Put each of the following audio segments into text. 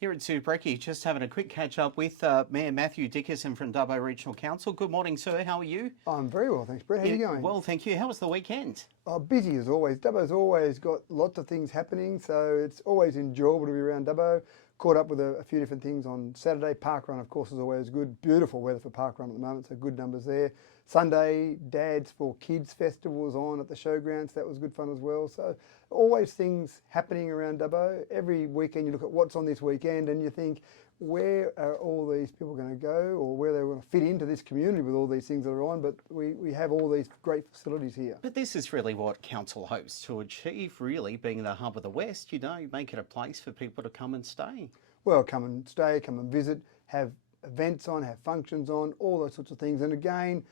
Here at Zoobreki, just having a quick catch up with Mayor Matthew Dickerson from Dubbo Regional Council. Good morning, sir. How are you? I'm very well, thanks, Brett. How are you going? Well, thank you. How was the weekend? Busy as always. Dubbo's always got lots of things happening, so it's always enjoyable to be around Dubbo. Caught up with a few different things on Saturday. Parkrun, of course, is always good. Beautiful weather for parkrun at the moment, so good numbers there. Sunday, Dads for Kids Festival was on at the showgrounds. That was good fun as well. So always things happening around Dubbo. Every weekend you look at what's on this weekend and you think, where are all these people going to go, or where they're going to fit into this community with all these things that are on, but we have all these great facilities here. But this is really what Council hopes to achieve, really, being the hub of the West, make it a place for people to come and stay. Well, come and stay, come and visit, have events on, have functions on, all those sorts of things. And again,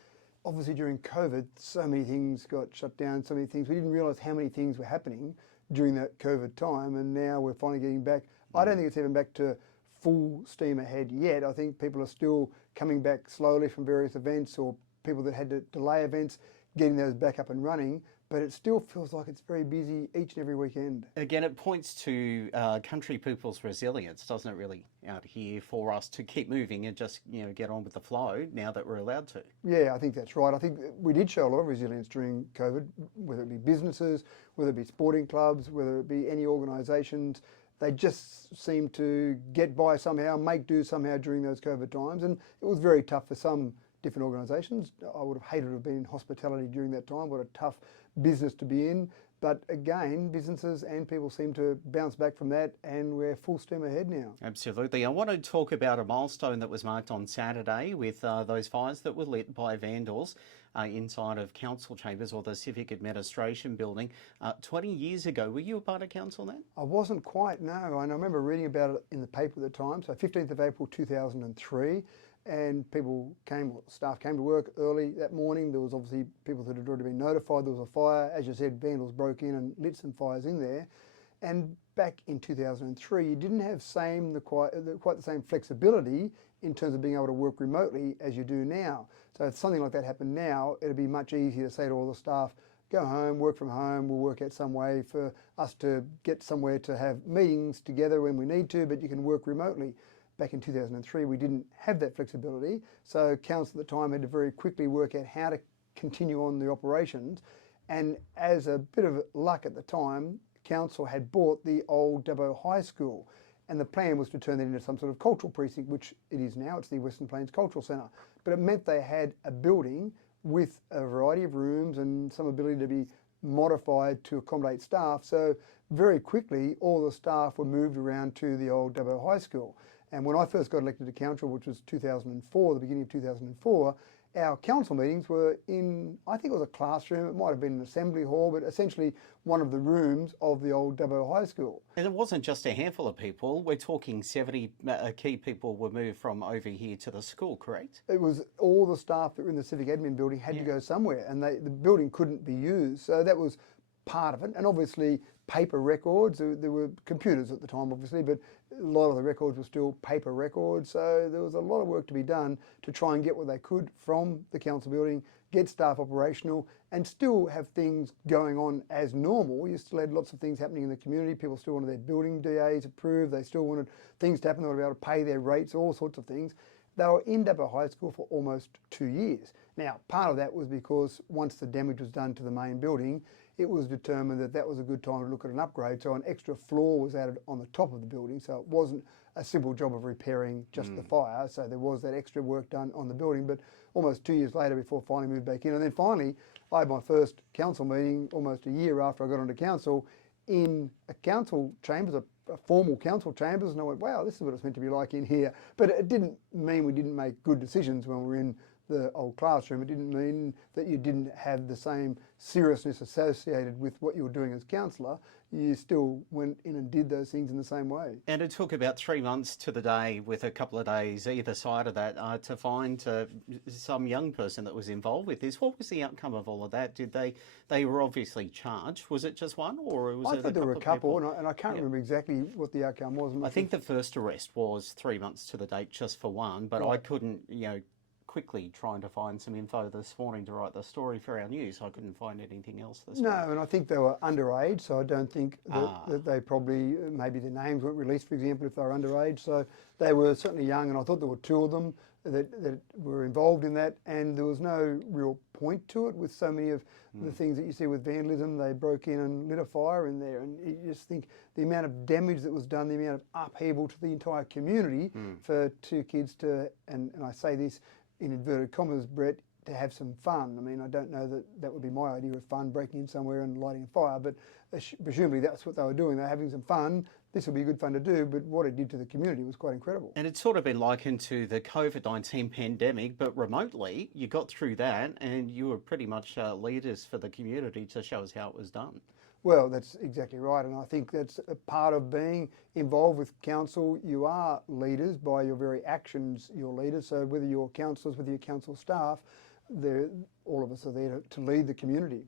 obviously during COVID, so many things got shut down, so many things. We didn't realise how many things were happening during that COVID time, and now we're finally getting back. I don't think it's even back to full steam ahead yet. I think people are still coming back slowly from various events, or people that had to delay events, getting those back up and running. But it still feels like it's very busy each and every weekend. Again, it points to country people's resilience, doesn't it, really, out here for us to keep moving and just, get on with the flow now that we're allowed to. Yeah, I think that's right. I think we did show a lot of resilience during COVID, whether it be businesses, whether it be sporting clubs, whether it be any organisations. They just seemed to get by somehow, make do somehow during those COVID times. And it was very tough for some different organisations. I would have hated to have been in hospitality during that time. What a tough business to be in. But again, businesses and people seem to bounce back from that, and we're full steam ahead now. Absolutely. I want to talk about a milestone that was marked on Saturday with those fires that were lit by vandals inside of council chambers, or the Civic Administration building. 20 years ago, were you a part of council then? I wasn't quite, no. And I remember reading about it in the paper at the time. So 15th of April 2003. And staff came to work early that morning. There was obviously people that had already been notified there was a fire. As you said, vandals broke in and lit some fires in there. And back in 2003, you didn't have quite the same flexibility in terms of being able to work remotely as you do now. So if something like that happened now, it'd be much easier to say to all the staff, go home, work from home, we'll work out some way for us to get somewhere to have meetings together when we need to, but you can work remotely. Back in 2003, we didn't have that flexibility, so council at the time had to very quickly work out how to continue on the operations. And as a bit of luck at the time, council had bought the old Dubbo High School, and the plan was to turn that into some sort of cultural precinct, which it is now. It's the Western Plains Cultural Centre. But it meant they had a building with a variety of rooms and some ability to be modified to accommodate staff. So very quickly, all the staff were moved around to the old Dubbo High School. And when I first got elected to council, which was 2004, the beginning of 2004, our council meetings were in, I think it was a classroom, it might have been an assembly hall, but essentially one of the rooms of the old Dubbo High School. And it wasn't just a handful of people. We're talking 70 key people were moved from over here to the school, correct? It was all the staff that were in the civic admin building had to go somewhere, and the building couldn't be used. So that was part of it. And obviously paper records, there were computers at the time obviously, but a lot of the records were still paper records. So there was a lot of work to be done to try and get what they could from the council building, get staff operational, and still have things going on as normal. You still had lots of things happening in the community. People still wanted their building DAs approved. They still wanted things to happen. They wanted to be able to pay their rates, all sorts of things. They were in Dubbo High School for almost 2 years. Now, part of that was because once the damage was done to the main building, it was determined that that was a good time to look at an upgrade. So an extra floor was added on the top of the building. So it wasn't a simple job of repairing just the fire. So there was that extra work done on the building. But almost 2 years later, before finally moved back in. And then finally, I had my first council meeting almost a year after I got onto council in a council chambers, a formal council chambers. And I went, wow, this is what it's meant to be like in here. But it didn't mean we didn't make good decisions when we were in the old classroom. It didn't mean that you didn't have the same seriousness associated with what you were doing as councillor. You still went in and did those things in the same way. And it took about 3 months to the day, with a couple of days either side of that, to find some young person that was involved with this. What was the outcome of all of that? Did they were obviously charged? Was it just one, or was it? I think there were a couple, and I can't remember exactly what the outcome was. I think the first arrest was 3 months to the date just for one, but I couldn't, quickly trying to find some info this morning to write the story for our news. I couldn't find anything else this No, morning. and I think they were underage, so I don't think that, Ah. that they probably, maybe their names weren't released, for example, if they were underage. So they were certainly young, and I thought there were two of them that were involved in that, and there was no real point to it with so many of the things that you see with vandalism. They broke in and lit a fire in there, and you just think the amount of damage that was done, the amount of upheaval to the entire community for two kids to, and I say this in inverted commas, Brett, to have some fun. I mean, I don't know that that would be my idea of fun, breaking in somewhere and lighting a fire, but presumably that's what they were doing. They're having some fun. This would be good fun to do, but what it did to the community was quite incredible. And it's sort of been likened to the COVID-19 pandemic, but remotely. You got through that and you were pretty much leaders for the community to show us how it was done. Well, that's exactly right, and I think that's a part of being involved with council. You are leaders by your very actions, you're leaders. So whether you're councillors, whether you're council staff, all of us are there to lead the community.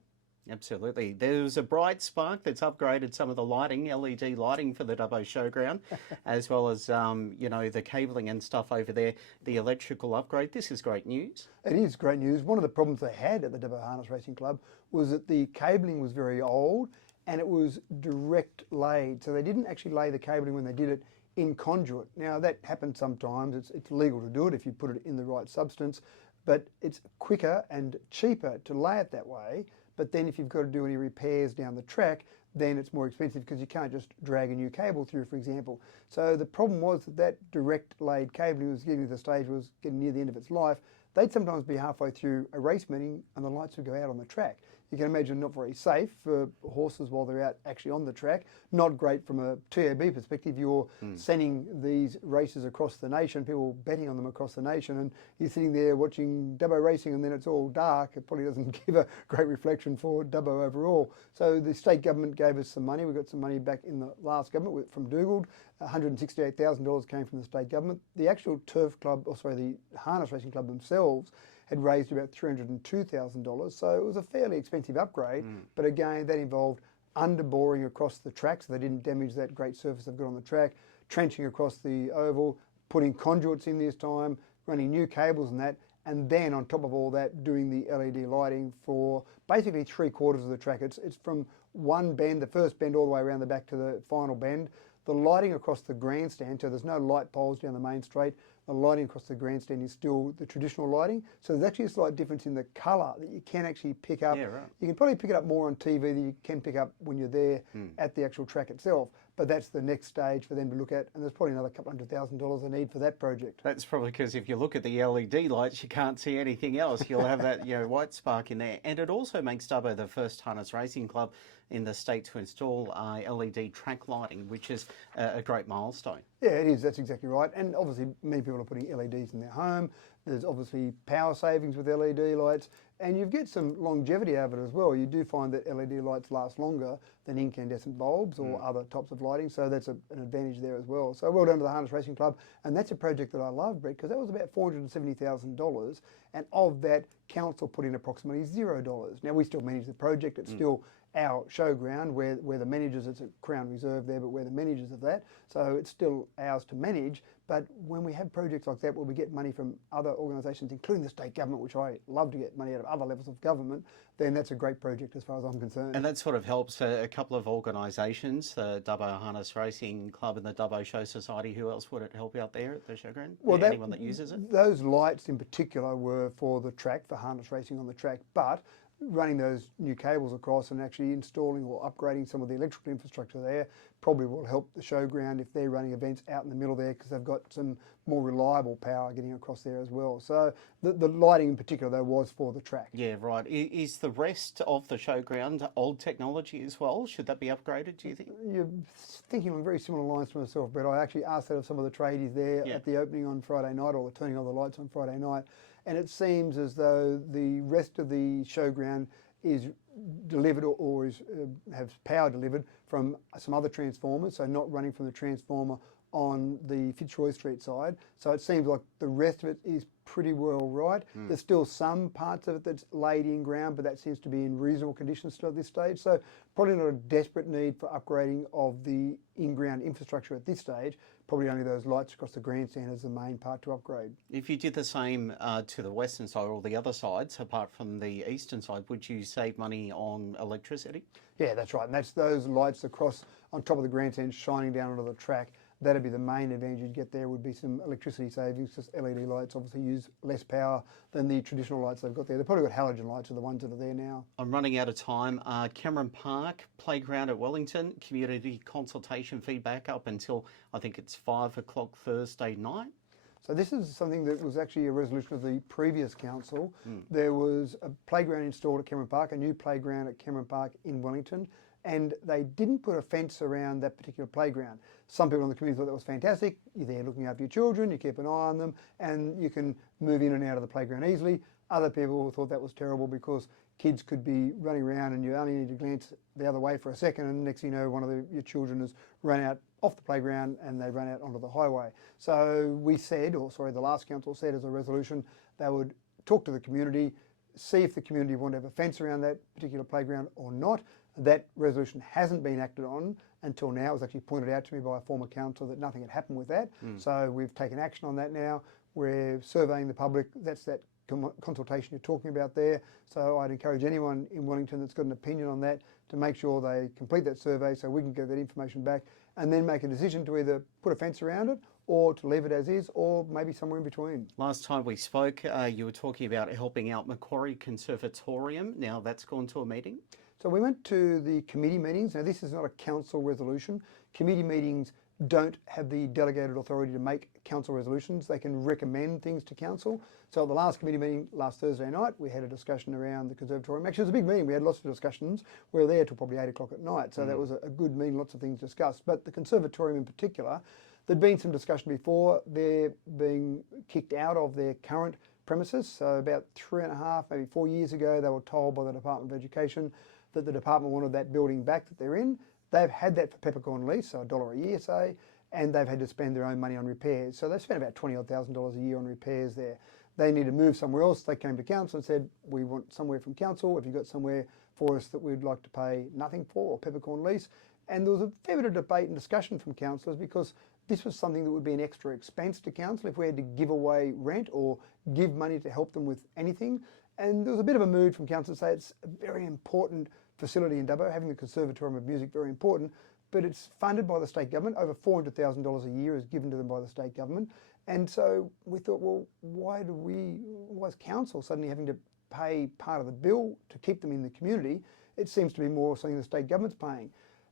Absolutely. There's a bright spark that's upgraded some of the lighting, LED lighting for the Dubbo Showground, as well as, the cabling and stuff over there, the electrical upgrade. This is great news. It is great news. One of the problems they had at the Dubbo Harness Racing Club was that the cabling was very old and it was direct laid. So they didn't actually lay the cabling when they did it in conduit. Now that happens sometimes. It's legal to do it if you put it in the right substance, but it's quicker and cheaper to lay it that way. But then if you've got to do any repairs down the track, then it's more expensive because you can't just drag a new cable through, for example. So the problem was that direct laid cabling was getting to the stage, was getting near the end of its life. They'd sometimes be halfway through a race meeting and the lights would go out on the track. You can imagine not very safe for horses while they're out actually on the track. Not great from a TAB perspective. You're sending these races across the nation, people betting on them across the nation, and you're sitting there watching Dubbo racing and then it's all dark. It probably doesn't give a great reflection for Dubbo overall. So the state government gave us some money. We got some money back in the last government from Dougal. $168,000 came from the state government. The actual the harness racing club themselves had raised about $302,000, so it was a fairly expensive upgrade. But again, that involved underboring across the track so they didn't damage that great surface they've got on the track, trenching across the oval, putting conduits in this time, running new cables and that, and then on top of all that, doing the LED lighting for basically 3/4 of the track. It's from one bend, the first bend, all the way around the back to the final bend. The lighting across the grandstand, so there's no light poles down the main straight. The lighting across the grandstand is still the traditional lighting. So there's actually a slight difference in the colour that you can actually pick up. Yeah, right. You can probably pick it up more on TV than you can pick up when you're there at the actual track itself. But that's the next stage for them to look at, and there's probably another couple $100,000 they need for that project. That's probably because if you look at the LED lights, you can't see anything else. You'll have that white spark in there. And it also makes Dubbo the first harness racing club in the state to install LED track lighting, which is a great milestone. Yeah, it is. That's exactly right. And obviously, many people are putting LEDs in their home. There's obviously power savings with LED lights, and you get some longevity out of it as well. You do find that LED lights last longer than incandescent bulbs or other types of lighting, so that's an advantage there as well. So well done to the Harness Racing Club, and that's a project that I love, Brett, because that was about $470,000, and of that, council put in approximately $0. Now, we still manage the project. It's still our showground. We're the managers. It's a Crown Reserve there, but we're the managers of that. So it's still ours to manage. But when we have projects like that where we get money from other organisations, including the state government, which I love to get money out of other levels of government, then that's a great project as far as I'm concerned. And that sort of helps a couple of organisations, the Dubbo Harness Racing Club and the Dubbo Show Society. Who else would it help out there at the showground? Well, anyone that uses it? Those lights in particular were for the track, for harness racing on the track, but running those new cables across and actually installing or upgrading some of the electrical infrastructure there probably will help the showground if they're running events out in the middle there, because they've got some more reliable power getting across there as well. So the lighting in particular though was for the track. Yeah, right. Is the rest of the showground old technology as well? Should that be upgraded, do you think? You're thinking on very similar lines to myself, but I actually asked that of some of the tradies there at the opening on Friday night, or the turning of the lights on Friday night, and it seems as though the rest of the showground is delivered or has power delivered from some other transformers, so not running from the transformer on the Fitzroy Street side. So it seems like the rest of it is pretty well right. There's still some parts of it that's laid in ground, but that seems to be in reasonable condition still at this stage. So probably not a desperate need for upgrading of the in-ground infrastructure at this stage. Probably only those lights across the grandstand is the main part to upgrade. If you did the same to the western side or the other sides, apart from the eastern side, would you save money on electricity? Yeah, that's right. And that's those lights across on top of the grandstand shining down onto the track. That'd be the main advantage you'd get there, would be some electricity savings, because LED lights obviously use less power than the traditional lights they've got there. They've probably got halogen lights are the ones that are there now. I'm running out of time. Cameron Park, playground at Wellington, community consultation feedback up until I think it's 5 o'clock Thursday night. So this is something that was actually a resolution of the previous council. There was a playground installed at Cameron Park, a new playground at Cameron Park in Wellington, and they didn't put a fence around that particular playground. Some people in the community thought that was fantastic. You're there looking after your children, you keep an eye on them, and you can move in and out of the playground easily. Other people thought that was terrible because kids could be running around and you only need to glance the other way for a second, and next thing you know, one of your children has run out off the playground and they run out onto the highway. So we said, or sorry, the last council said as a resolution, they would talk to the community, see if the community want to have a fence around that particular playground or not. That resolution hasn't been acted on until now. It was actually pointed out to me by a former councillor that nothing had happened with that. So we've taken action on that now. We're surveying the public. That's that consultation you're talking about there. So I'd encourage anyone in Wellington that's got an opinion on that to make sure they complete that survey so we can get that information back and then make a decision to either put a fence around it or to leave it as is, or maybe somewhere in between. Last time we spoke, you were talking about helping out Macquarie Conservatorium. Now that's gone to a meeting. So we went to the committee meetings. Now this is not a council resolution. Committee meetings don't have the delegated authority to make council resolutions. They can recommend things to council. So at the last committee meeting last Thursday night, we had a discussion around the conservatorium. Actually, it was a big meeting. We had lots of discussions. We were there till probably 8 o'clock at night. So that was a good meeting, lots of things discussed. But the conservatorium in particular, there'd been some discussion before. They're being kicked out of their current premises. So about 3.5, maybe 4 years ago, they were told by the Department of Education that the department wanted that building back that they're in. They've had that for peppercorn lease, so $1 a year, say, and they've had to spend their own money on repairs. So they've spent about $20,000 a year on repairs there. They need to move somewhere else. They came to council and said, we want somewhere from council. Have you got somewhere for us that we'd like to pay nothing for, or peppercorn lease? And there was a fair bit of debate and discussion from councillors because this was something that would be an extra expense to council if we had to give away rent or give money to help them with anything. And there was a bit of a mood from council to say it's a very important facility in Dubbo, having the Conservatorium of Music, very important, but it's funded by the state government. Over $400,000 a year is given to them by the state government. And so we thought, well, why is council suddenly having to pay part of the bill to keep them in the community? It seems to be more something the state government's paying.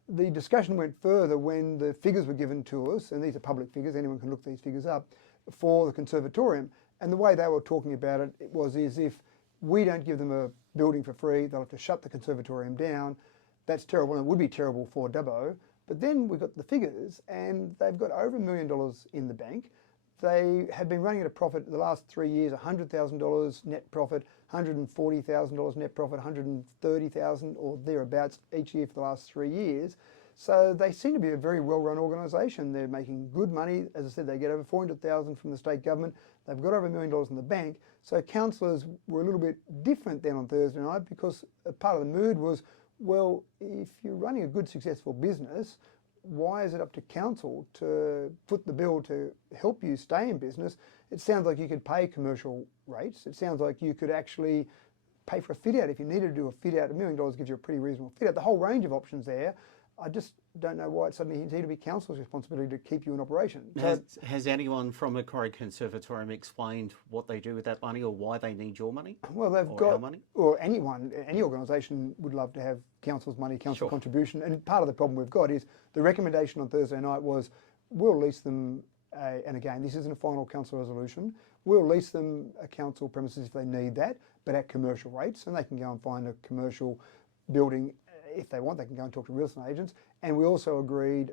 The discussion went further when the figures were given to us, and these are public figures, anyone can look these figures up, for the Conservatorium. And the way they were talking about it, it was as if we don't give them a building for free, they'll have to shut the Conservatorium down. That's terrible, and it would be terrible for Dubbo. But then we've got the figures, and they've got over $1 million in the bank. They had been running at a profit the last 3 years, $100,000 net profit, $140,000 net profit, $130,000 or thereabouts each year for the last 3 years. So they seem to be a very well-run organisation. They're making good money. As I said, they get over $400,000 from the state government. They've got over $1 million in the bank. So councillors were a little bit different then on Thursday night because a part of the mood was, well, if you're running a good, successful business, why is it up to council to put the bill to help you stay in business? It sounds like you could pay commercial rates. It sounds like you could actually pay for a fit out. If you needed to do a fit out, $1 million gives you a pretty reasonable fit out. The whole range of options there. I just don't know why it suddenly needs to be council's responsibility to keep you in operation. Has anyone from Macquarie Conservatorium explained what they do with that money or why they need your money? Well, they've got our money? Or anyone, any organisation would love to have council's money, council contribution. And part of the problem we've got is the recommendation on Thursday night was we'll lease them, and again, this isn't a final council resolution, we'll lease them a council premises if they need that, but at commercial rates, and they can go and find a commercial building if they want. They can go and talk to real estate agents. And we also agreed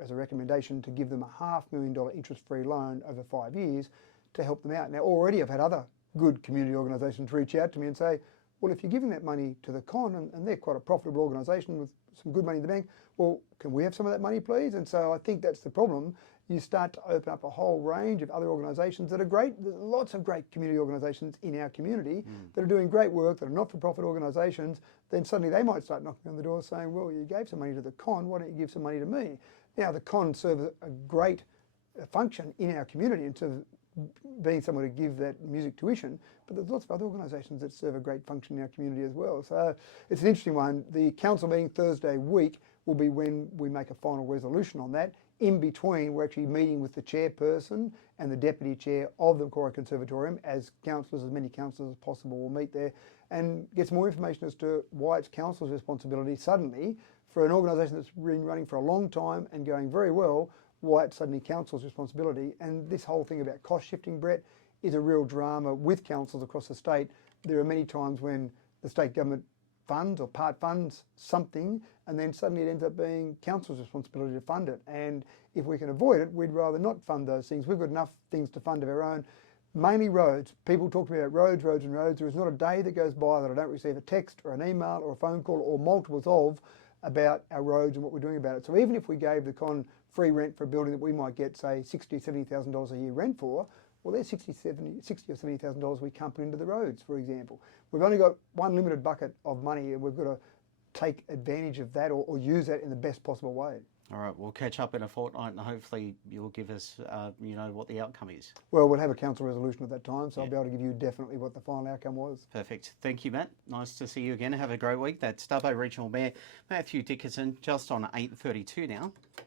as a recommendation to give them a $500,000 interest-free loan over 5 years to help them out. Now already I've had other good community organisations reach out to me and say, well, if you're giving that money to the con, and they're quite a profitable organisation with some good money in the bank, well, can we have some of that money, please? And so I think that's the problem. you start to open up a whole range of other organisations that are great. There's lots of great community organisations in our community that are doing great work, that are not-for-profit organisations. Then suddenly they might start knocking on the door saying, well, you gave some money to the con, why don't you give some money to me? Now, the con serves a great function in our community in terms of being somewhere to give that music tuition, but there's lots of other organisations that serve a great function in our community as well. So it's an interesting one. The council meeting Thursday week will be when we make a final resolution on that. In between, we're actually meeting with the chairperson and the deputy chair of the Macquarie Conservatorium as councillors, as many councillors as possible will meet there and get some more information as to why it's council's responsibility suddenly for an organisation that's been running for a long time and going very well, why it's suddenly council's responsibility. And this whole thing about cost shifting, Brett, is a real drama with councils across the state. There are many times when the state government funds or part funds something and then suddenly it ends up being council's responsibility to fund it. And if we can avoid it, we'd rather not fund those things. We've got enough things to fund of our own. Mainly roads. People talk to me about roads, roads and roads. There is not a day that goes by that I don't receive a text or an email or a phone call or multiples of about our roads and what we're doing about it. So even if we gave the con free rent for a building that we might get, say, $60,000, $70,000 a year rent for, well, there's $60,000 or $70,000 we can put into the roads, for example. We've only got one limited bucket of money and we've got to take advantage of that or use that in the best possible way. All right, we'll catch up in a fortnight and hopefully you'll give us, what the outcome is. Well, we'll have a council resolution at that time, so I'll be able to give you definitely what the final outcome was. Perfect. Thank you, Matt. Nice to see you again. Have a great week. That's Dubbo Regional Mayor Matthew Dickinson, just on 8:32 now.